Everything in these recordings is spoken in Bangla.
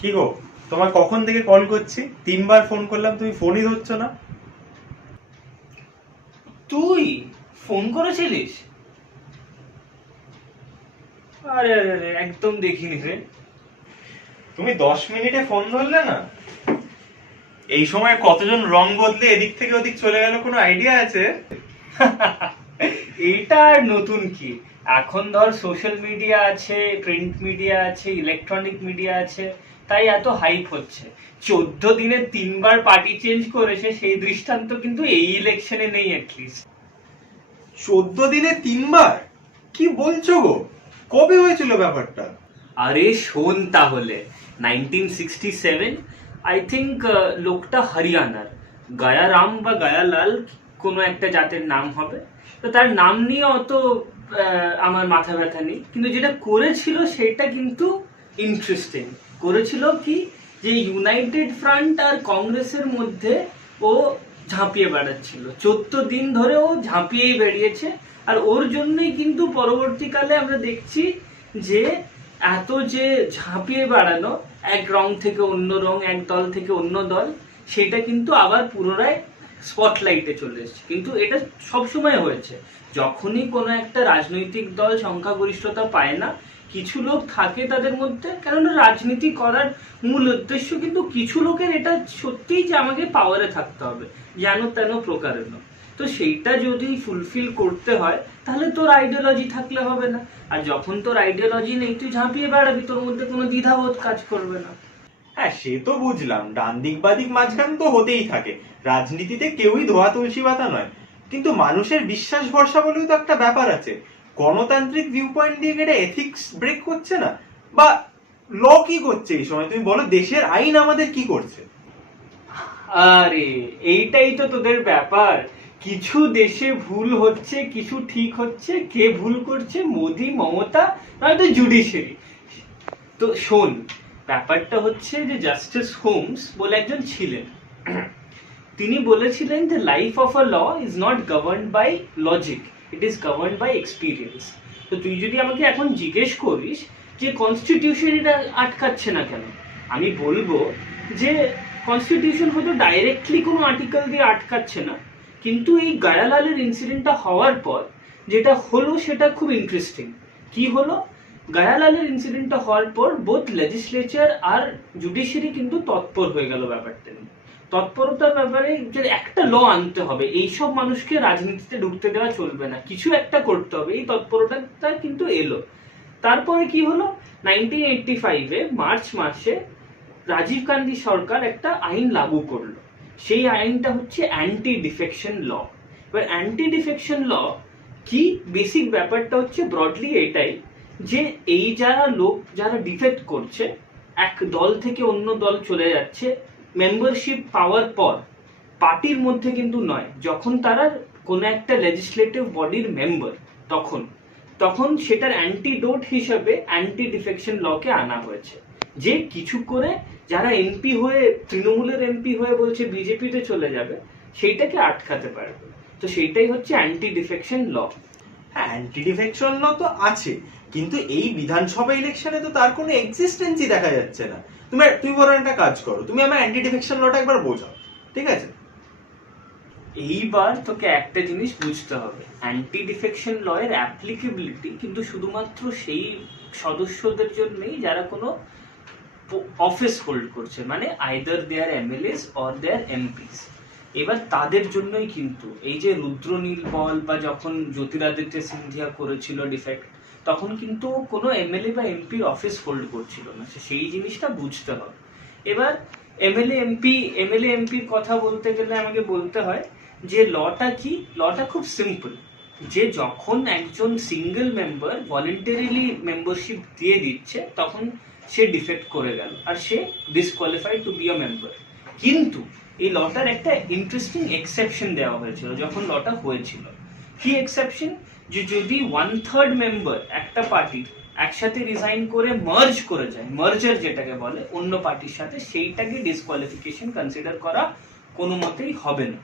কি গো, তোমার কখন থেকে কল করছি, 3বার ফোন করলাম, তুমি ফোনই ধরছো না। তুই ফোন করেছিলিস? আরে আরে আরে, একদম দেখিনি রে। তুমি 10 মিনিটে ফোন ধরলে না। এই সময় কতজন রং বদলে এদিক থেকে ওদিক চলে গেল, কোনো আইডিয়া আছে? এইটা আর নতুন কি, এখন ধর সোশ্যাল মিডিয়া আছে, প্রিন্ট মিডিয়া আছে, ইলেকট্রনিক মিডিয়া আছে, তাই এত হাইপ হচ্ছে। 14 দিনে 3বার পার্টি চেঞ্জ করেছে, সেই দৃষ্টান্ত কিন্তু এই ইলেকশনে নেই অ্যাটলিস্ট। 14 দিনে 3বার? কি বলছো গো, কবে হয়েছিল ব্যাপারটা? আরে শোন তাহলে, 1967 আই থিঙ্ক, লোকটা হরিয়ানার, গায়ারাম বা গায়ালাল কোনো একটা জাতের নাম হবে। তো তার নাম নিয়ে অত আমার মাথা ব্যথা নেই, কিন্তু যেটা করেছিল সেটা কিন্তু ইন্টারেস্টিং। করেছিল কি, যে ইউনাইটেড ফ্রন্ট আর কংগ্রেসের মধ্যে ও ঝাঁপিয়ে বেড়াচ্ছিল। 14 দিন ধরে ও ঝাঁপিয়েই বেরিয়েছে। আর ওর জন্যই কিন্তু পরবর্তীকালে আমরা দেখছি যে এত যে ঝাঁপিয়ে বেড়ানো, এক রং থেকে অন্য রং, এক দল থেকে অন্য দল, সেটা কিন্তু আবার পুনরায় স্পটলাইটে চলে এসেছে। কিন্তু এটা সবসময় হয়েছে, যখনই কোনো একটা রাজনৈতিক দল সংখ্যাগরিষ্ঠতা পায় না, কিছু লোক থাকে তাদের মধ্যে, কেননা রাজনীতি করার মূল উদ্দেশ্য কিন্তু কিছু লোকের এটা সত্যিই যে আমাকে পাওয়ারে থাকতে হবে, যেন তেন প্রকারের নয়। তো সেইটা যদি ফুলফিল করতে হয়, তাহলে তোর আইডিওলজি থাকলে হবে না। আর যখন তোর আইডিওলজি নেই, তুই ঝাঁপিয়ে বেড়াবি, তোর মধ্যে কোনো দ্বিধাবোধ কাজ করবে না। হ্যাঁ, সে তো বুঝলাম, ডান দিক বাদিক মাঝখান তো হতেই থাকে, রাজনীতিতে কেউই ধোয়া তুলসী পাতা নয়। কিন্তু মানুষের বিশ্বাস ভরসা বলেও তো একটা ব্যাপার আছে। গণতান্ত্রিক ভিউ পয়েন্ট দিয়ে গেলে এথিক্স ব্রেক করছে না? বা ল কি করছে এই সময়, তুমি বলো, দেশের আইন আমাদের কি করছে? আরে এইটাই তো তোদের ব্যাপার, কিছু দেশে ভুল হচ্ছে, কিছু ঠিক হচ্ছে। কে ভুল করছে? মোদি, মমতা, নয়তো জুডিশিয়ারি। তো শোন, ব্যাপারটা হচ্ছে যে জাস্টিস হোমস বলে একজন ছিলেন, তিনি বলেছিলেন যে life of a law is not governed by logic, it is governed by experience. তো তুই যদি আমাকে এখন জিজ্ঞেস করিস যে কনস্টিটিউশন এটা আটকাচ্ছে না কেন, আমি বলবো যে কনস্টিটিউশন হয়তো ডাইরেক্টলি কোনো আর্টিকেল দিয়ে আটকাচ্ছে না, কিন্তু এই গায়ালালের ইনসিডেন্টটা হওয়ার পর যেটা হলো সেটা খুব ইন্টারেস্টিং। কি হলো? গায়ালালের ইনসিডেন্টটা হওয়ার পর বোথ লেজিসলেচার আর জুডিশিয়ারি কিন্তু তৎপর হয়ে গেল ব্যাপারটা নিয়ে। তৎপরতার ব্যাপারে যে একটা ল আনতে হবে, এইসব মানুষকে রাজনীতিতে ঢুকতে দেওয়া চলবে না, কিছু একটা করতে হবে, এই তৎপরতা কিন্তু এলো। তারপরে কি হলো, 1985-এ মার্চ মাসে রাজীব গান্ধী সরকার একটা আইন লাগু করলো। সেই আইনটা হচ্ছে অ্যান্টি ডিফেকশন ল। এবার অ্যান্টি ডিফেকশন ল কি, বেসিক ব্যাপারটা হচ্ছে ব্রডলি এটাই, যে এই যারা লোক যারা ডিফেক্ট করছে, এক দল থেকে অন্য দল চলে যাচ্ছে, মেম্বারশিপ পাওয়ার পর পার্টির মধ্যে কিন্তু নয়, যখন তারা কোনো একটা লেজিসলেটিভ বডির মেম্বার, তখন তখন সেটার অ্যান্টিডোট হিসেবে অ্যান্টি ডিফেকশন লকে আনা হয়েছে। যে কিছু করে যারা এমপি হয়ে, তৃণমূলের এমপি হয়ে বলছে বিজেপিতে চলে যাবে, সেইটাকে আটকাতে পারবে। তো সেইটাই হচ্ছে অ্যান্টি ডিফেকশন ল। হ্যাঁ, অ্যান্টি ডিফেকশন ল তো আছে, কিন্তু এই বিধানসভা ইলেকশনে তো তার কোনো এক্সিস্টেন্সই দেখা যাচ্ছে না। তুমি বরং একটা কাজ করো, তুমি আমার অ্যান্টি ডিফেকশন লটা একবার বোঝাও, ঠিক আছে? এইবার তোকে একটা জিনিস বুঝতে হবে, অ্যান্টি ডিফেকশন ল এর অ্যাপ্লিকেবিলিটি কিন্তু শুধুমাত্র সেই সদস্যদের জন্যই যারা কোনো অফিস হোল্ড করছে, মানে either their MLAs or their MPs. এবার তাদের জন্যই কিন্তু এই যে রুদ্রনীল বল বা যখন জ্যোতিরাদিত্য সিন্ধিয়া করেছিল ডিফেক্ট, তখন কিন্তু কোনো এমএলএ বা এমপির অফিস হোল্ড করছিল না, সেই জিনিসটা বুঝতে হবে। এবার এমএলএ এমপির কথা বলতে গেলে আমাকে বলতে হয় যে লটা কি, লটা খুব সিম্পল, যে যখন একজন সিঙ্গেল মেম্বার ভলেন্টারিলি মেম্বারশিপ দিয়ে দিচ্ছে, তখন সে ডিফেক্ট করে গেল আর সে disqualified to be a member. কিন্তু এই লটার একটা ইন্টারেস্টিং এক্সেপশন দেওয়া হয়েছিল যখন লটা হয়েছিল। কি এক্সেপশন? যে যদি 1/3 মেম্বার একটা পার্টির একসাথে রিজাইন করে মার্জ করে যায়, মার্জার যেটাকে বলে, অন্য পার্টির সাথে, সেইটাকে ডিসকোয়ালিফিকেশন কনসিডার করা কোনো মতেই হবে না।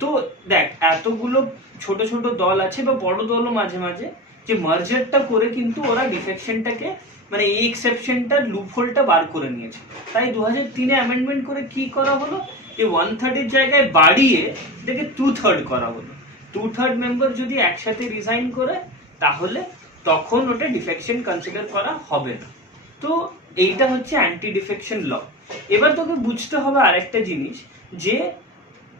তো দেখ, এতগুলো ছোট ছোট দল আছে বা বড় দলও মাঝে মাঝে, যে মার্জারটা করে কিন্তু ওরা ডিফেকশনটাকে মানে এই এক্সেপশনটার লুপহোলটা বার করে নিয়েছে। তাই 2003-এ অ্যামেন্ডমেন্ট করে কি করা হলো, যে 1/3 জায়গায় বাড়িয়ে এটাকে 2/3 করা হলো। 2/3 মেম্বার যদি একসাথে রিজাইন করে তাহলে তখন ওটা ডিফেকশন কনসিডার করা হবে না। তো এইটা হচ্ছে অ্যান্টি ডিফেকশন ল। এবার তোকে বুঝতে হবে আরেকটা জিনিস, যে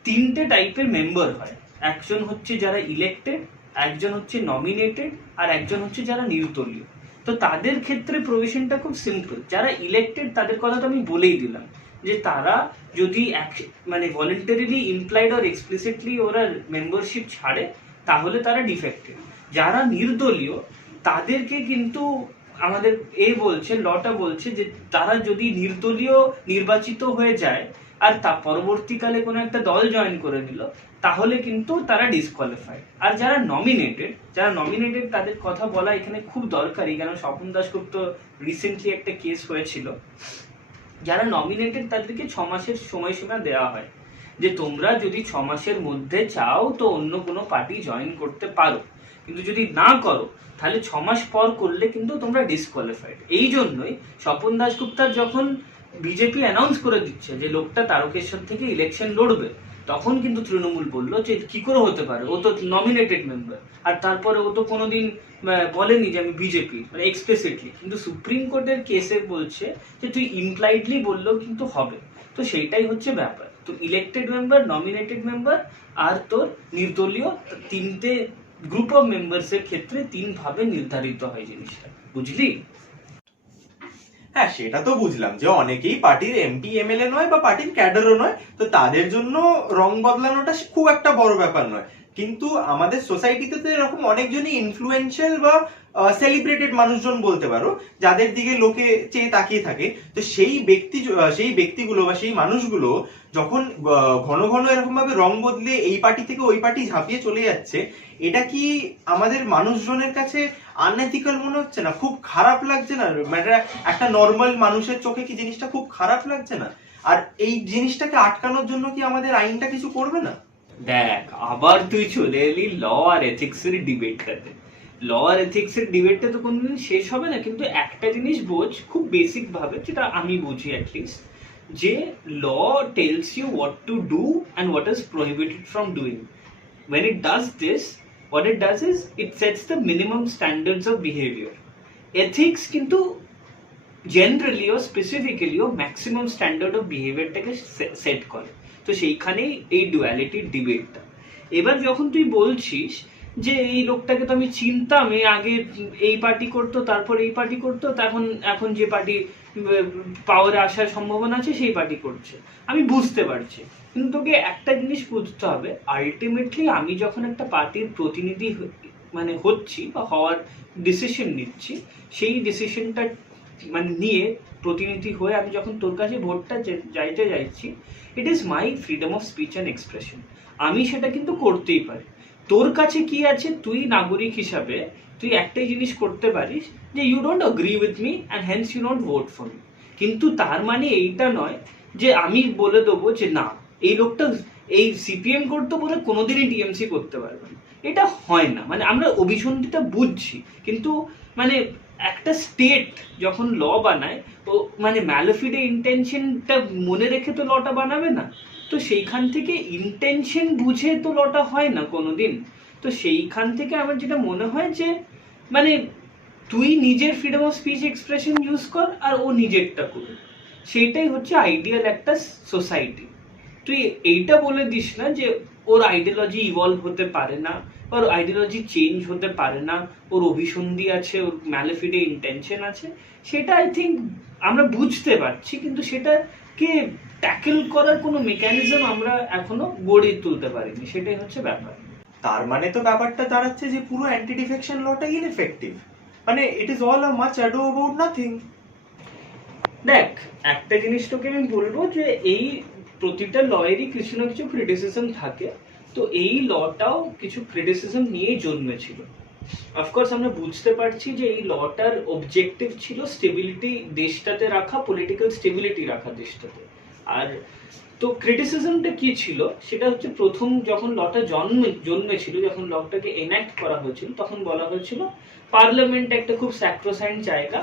3টে টাইপের মেম্বার হয়। একজন হচ্ছে যারা ইলেক্টেড, একজন হচ্ছে নমিনেটেড, আর একজন হচ্ছে যারা নির্দলীয়। তো তাদের ক্ষেত্রে প্রভিশনটা খুব সিম্পল। যারা ইলেক্টেড তাদের কথা তো আমি বলেই দিলাম, যে তারা যদি মানে ভলেন্টারিলি ইমপ্লাইড অর এক্সপ্লিসিটলি ওরা মেম্বারশিপ ছাড়ে তাহলে তারা ডিফেক্টেড। যারা নির্দলীয় তাদেরকে কিন্তু আমাদের বলছে, লটা বলছে যে তারা যদি নির্দলীয় নির্বাচিত হয়ে যায় আর তা পরবর্তীকালে কোনো একটা দল জয়েন করে নিল তাহলে কিন্তু তারা ডিসকোয়ালিফাইড। আর যারা নমিনেটেড তাদের কথা বলা এখানে খুব দরকারি, কারণ স্বপন দাশগুপ্ত রিসেন্টলি একটা কেস হয়েছিল। যারা নমিনেটেড তাদেরকে 6 মাসের সময়সীমা দেওয়া হয়, যে তোমরা যদি 6 মাসের মধ্যে চাও তো অন্য কোনো পার্টি জয়েন করতে পারো, কিন্তু যদি না করো তাহলে 6 মাস পর করলে কিন্তু তোমরা ডিসকোয়ালিফাইড। এই জন্যই স্বপন দাশগুপ্তার যখন বিজেপি অ্যানাউন্স করে দিচ্ছে যে লোকটা তারকেশ্বর থেকে ইলেকশন লড়বে, তখন কিন্তু তৃণমূল বললো যে কি করে হতে পারে, ও তো নমিনেটেড মেম্বার, আর তারপরে ও তো কোনোদিন বলেনি যে আমি বিজেপি, মানে এক্সপ্লিসিটলি। কিন্তু সুপ্রিম কোর্টের কেসে বলছে যে তুই ইমপ্লাইডলি বললেও কিন্তু হবে। তো সেইটাই হচ্ছে ব্যাপার। তো ইলেক্টেড মেম্বার, নমিনেটেড মেম্বার আর তোর নির্দলীয়, 3টে গ্রুপ অফ মেম্বার্সের ক্ষেত্রে 3 ভাবে নির্ধারিত হয় জিনিসটা, বুঝলি? হ্যাঁ, সেটা তো বুঝলাম যে অনেকেই পার্টির এমপি এমএলএ নয় বা পার্টির ক্যাডারও নয়, তো তাদের জন্য রং বদলানোটা খুব একটা বড় ব্যাপার নয়। কিন্তু আমাদের সোসাইটিতে তো এরকম অনেকজনই ইনফ্লুয়েন্সিয়াল বা সেলিব্রেটেড মানুষজন বলতে পারো, যাদের দিকে লোকে চেয়ে তাকিয়ে থাকে। তো সেই ব্যক্তিগুলো বা সেই মানুষগুলো যখন ঘন ঘন এরকম ভাবে রং বদলে এই পার্টি থেকে ওই পার্টি ঝাঁপিয়ে চলে যাচ্ছে, এটা কি আমাদের মানুষজনের কাছে আনএথিক্যাল মনে হচ্ছে না? খুব খারাপ লাগছে না? মানে একটা নর্মাল মানুষের চোখে কি জিনিসটা খুব খারাপ লাগছে না? আর এই জিনিসটাকে আটকানোর জন্য কি আমাদের আইনটা কিছু করবে না? দেখ, আবার তুই চলে এলি ল আর এথিক্স এর ডিবেটটাতে। ল আর এথিক্স এর ডিবেটটা তো কোনোদিন শেষ হবে না, কিন্তু একটা জিনিস বোঝ খুব বেসিক ভাবে, যেটা আমি বুঝি অ্যাটলিস্ট, যে law tells you what to do and what is prohibited from doing. when it does this, what it does is it sets the minimum standards of behavior. Ethics কিন্তু জেনারেলি ও স্পেসিফিক্যালি ও ম্যাক্সিমাম স্ট্যান্ডার্ড অফ বিহেভিয়ারটাকে সেট করে। তো সেইখানেই এই ডুয়ালিটির ডিবেটটা। এবার যখন তুই বলছিস যে এই লোকটাকে তো আমি চিনতাম, আগে এই পার্টি করতো, তারপর এই পার্টি করতো, এখন যে পার্টি পাওয়ারে আসার সম্ভাবনা আছে সেই পার্টি করছে, আমি বুঝতে পারছি। কিন্তু তোকে একটা জিনিস বুঝতে হবে, আলটিমেটলি আমি যখন একটা পার্টির প্রতিনিধি মানে হচ্ছি বা হওয়ার ডিসিশন নিচ্ছি, সেই ডিসিশনটা মানে নিয়ে প্রতিনিধি হয়ে আমি যখন তোর কাছে ভোটটা চাইতে যাচ্ছি, it is my freedom of speech and expression. আমি সেটা কিন্তু করতেই পারি। তোর কাছে কি আছে, তুই নাগরিক হিসাবে তুই একটাই জিনিস করতে পারিস, যে you don't agree with me and hence you don't vote for me. কিন্তু তার মানে এইটা নয় যে আমি বলে দেবো যে না, এই লোকটা এই সিপিএম করতো বলে কোনোদিনই টিএমসি করতে পারবে না। এটা হয় না। মানে আমরা অভিসন্ধিটা বুঝছি, কিন্তু মানে একটা স্টেট যখন ল বানায়, ও মানে ম্যালিফিডে ইন্টেনশনটা মনে রেখে তো লটা বানাবে না। তো সেইখান থেকে ইন্টেনশন বুঝে তো লটা হয় না কোনোদিন। তো সেইখান থেকে আমার যেটা মনে হয় যে মানে তুই নিজের freedom of speech expression use কর আর ও নিজেরটা করবে, সেইটাই হচ্ছে আইডিয়াল একটা সোসাইটি। তুই এইটা বলে দিস না যে ওর আইডিয়োলজি ইভলভ হতে পারে না, ওর আইডিয়োলজি চেঞ্জ হতে পারে না, ওর অভিসন্ধি আছে, ওর ম্যালিফিডে ইন্টেনশন আছে। সেটা আই থিঙ্ক আমরা বুঝতে পারছি, কিন্তু সেটাকে ট্যাকেল করার কোনো মেকানিজম আমরা এখনো গড়ে তুলতে পারিনি। সেটাই হচ্ছে ব্যাপার। তার মানে তো ব্যাপারটা দাঁড়াচ্ছে যে পুরো অ্যান্টি ডিফেকশন লটা ইনএফেক্টিভ, মানে it is all a much ado about nothing. দেখ, একটা জিনিস তোকে আমি বলবো যে এই প্রতিটা লয়েরই কিছু না কিছু ক্রিটিসিজম থাকে। তো এই লটাও কিছু ক্রিটিসিজম নিয়েই জন্মেছিল। অফকোর্স আমরা বুঝতে পারছি যে এই লটার অবজেক্টিভ ছিল স্টেবিলিটি দেশটাতে রাখা, পলিটিক্যাল স্টেবিলিটি রাখা দেশটাতে। আর তো ক্রিটিসিজমটা কি ছিল, সেটা হচ্ছে প্রথম যখন লটা জন্মেছিল, যখন লটাকে এনাক্ট করা হয়েছিল, তখন বলা হয়েছিল পার্লামেন্ট একটা খুব স্যাক্রোসাইন্ট জায়গা,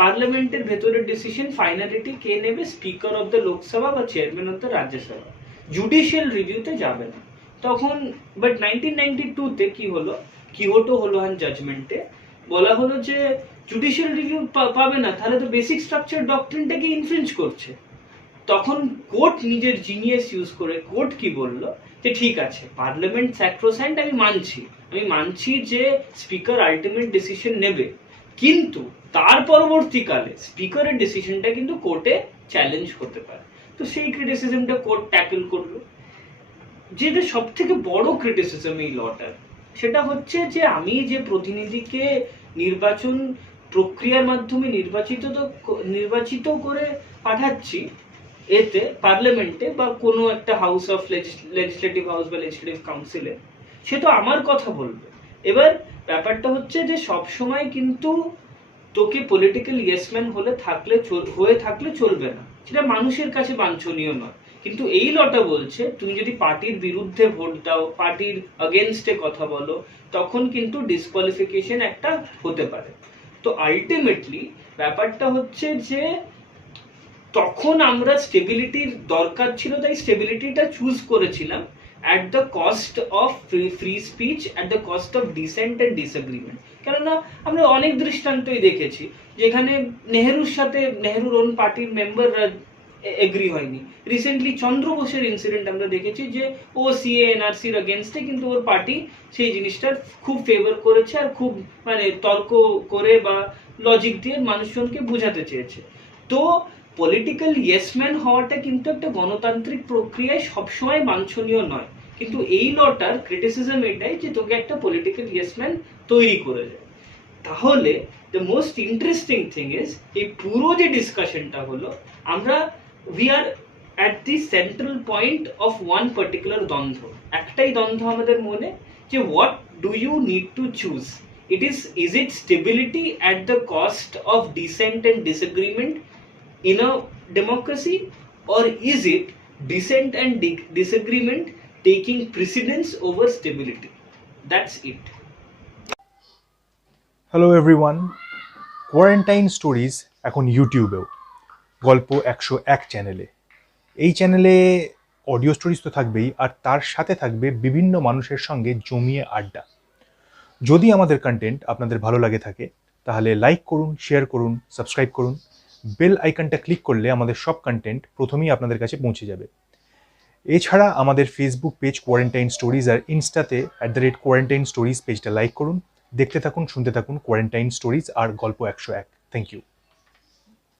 পার্লামেন্টের ভেতরের ডিসিশন ফাইনালিটি কে নেবে, স্পিকার অফ দ্য লোকসভা বা chairman of the Rajya Sabha, judicial রিভিউতে যাবে না। তখন বাট 1992-তে কি হলো, কিয়োটো হলো জাজমেন্টে বলা হলো যে জুডিশিয়াল রিভিউ পাবে না, তাহলে তো বেসিক স্ট্রাকচার ডক্ট্রিনটাকে ইনফ্লুয়েন্স করছে। তখন কোর্ট নিজের জিনিয়াস ইউজ করে কোর্ট কি বলল যে ঠিক আছে, পার্লামেন্ট স্যাক্রোসাইন্ট, আমি মানছি যে স্পিকার আলটিমেট ডিসিশন নেবে, কিন্তু তার পরবর্তীকালে স্পিকারের ডিসিশনটা কিন্তু কোর্টে চ্যালেঞ্জ করতে পারে। তো সেই ক্রিটিসিজমটা কোর্ট ট্যাকল করলো। যেটা সব থেকে বড় ক্রিটিসিজম এই লটার, সেটা হচ্ছে যে আমি যে প্রতিনিধিকে নির্বাচন প্রক্রিয়ার মাধ্যমে নির্বাচিত করে পাঠাচ্ছি এতে পার্লামেন্টে বা কোনো একটা হাউস অফ লেজিসলেটিভ হাউস বা লেজিসলেটিভ কাউন্সিলে, সে তো আমার কথা বলবে। এবার ব্যাপারটা হচ্ছে যে সব সময় কিন্তু তোকে পলিটিক্যাল ইয়েসম্যান হয়ে থাকলে চলবে না, সেটা মানুষের কাছে বাঞ্ছনীয় নয়। কিন্তু এই লটা বলছে তুমি যদি পার্টির বিরুদ্ধে ভোট দাও, পার্টির अगेंस्टे কথা বলো, তখন কিন্তু ডিসকোয়ালিফিকেশন একটা হতে পারে। তো আলটিমেটলি ব্যাপারটা হচ্ছে যে তখন আমরা স্টেবিলিটির দরকার ছিল, তাই স্টেবিলিটিটা চুজ করেছিলাম at the cost of free speech, at the cost of dissent and disagreement. কেননা আমরা অনেক দৃষ্টান্তই দেখেছি যেখানে নেহরুর ওন পার্টির মেম্বাররা এগ্রি হয়নি। রিসেন্টলি চন্দ্র বোসের ইনসিডেন্ট আমরা দেখেছি যে ও সিএ এনআরসির अगेंस्टे, কিন্তু ওর পার্টি সেই জিনিসটার খুব ফেভার করেছে আর খুব মানে তর্ক করে বা লজিক দিয়ে মানুষজনকে বোঝাতে চেয়েছে। তো পলিটিক্যাল ইয়েসম্যান হওয়াটা কিন্তু একটা গণতান্ত্রিক প্রক্রিয়ায় সবসময় বাঞ্ছনীয় নয়, কিন্তু এই লটার ক্রিটিসিজম এটাই যে তোকে একটা পলিটিক্যাল ইয়েসম্যান তৈরি করে দেয়। তাহলে the most interesting thing is এই পুরো যে ডিসকাশনটা হলো, আমরা we are at the central point of one particular দ্বন্দ্ব। একটাই দ্বন্দ্ব আমাদের মনে, যে what do you need to choose, is it stability at the cost of dissent and disagreement in a democracy, or is it dissent and disagreement taking precedence over stability? That's it. Hello everyone, quarantine stories এখন ইউটিউবেও, গল্প 101 চ্যানেলে। এই চ্যানেলে অডিও স্টোরিজ তো থাকবেই, আর তার সাথে থাকবে বিভিন্ন মানুষের সঙ্গে জমিয়ে আড্ডা। যদি আমাদের কন্টেন্ট আপনাদের ভালো লাগে থাকে তাহলে লাইক করুন, শেয়ার করুন, সাবস্ক্রাইব করুন। বেল আইকনটা ক্লিক করলে আমাদের সব কন্টেন্ট প্রথমেই আপনাদের কাছে পৌঁছে যাবে। এছাড়া আমাদের Facebook page quarantine stories are ইনস্টাতে @quarantine stories পেজটা লাইক করুন। দেখতে থাকুন, শুনতে থাকুন কোয়ারেন্টাইন স্টোরিজ আর গল্প 101। Thank you.